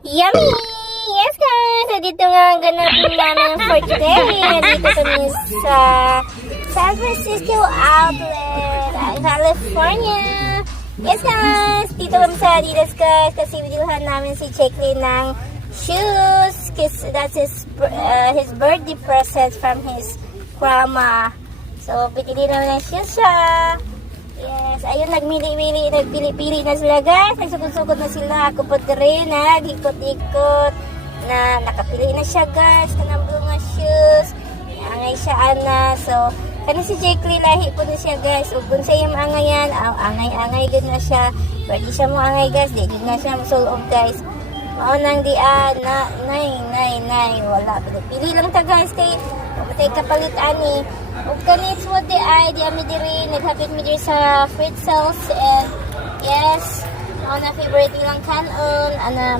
Yummy! Yes guys! So dito nga ang ganap namin for today. Nandito kami sa San Francisco Outlet, California. Yes guys! Dito kami sa Adidas guys kasi binilhan namin si Jacqueline ng shoes because that's his birthday present from his grandma. So pinili namin ng shoes siya. Yes, ayun, nagpili-pili na sila guys. Nagsugod-sugod na sila. Ako po rin, nag-ikot-ikot. Na nakapili na siya guys. Kanang mga shoes. Angay siya, ana. So, kani si Jacqueline, lahi po na siya guys. Ug kung sa iyong angay yan, angay-angay gud na siya. Pwede siya mo angay guys. Di gud na siya musulog guys. Maunang nay. Wala. Pili lang ta guys kay matay kapalit ani. Ug kani what the di ami diri naghapit mi diri sa Fritz Sales and yes, na favorite nilang kanon ana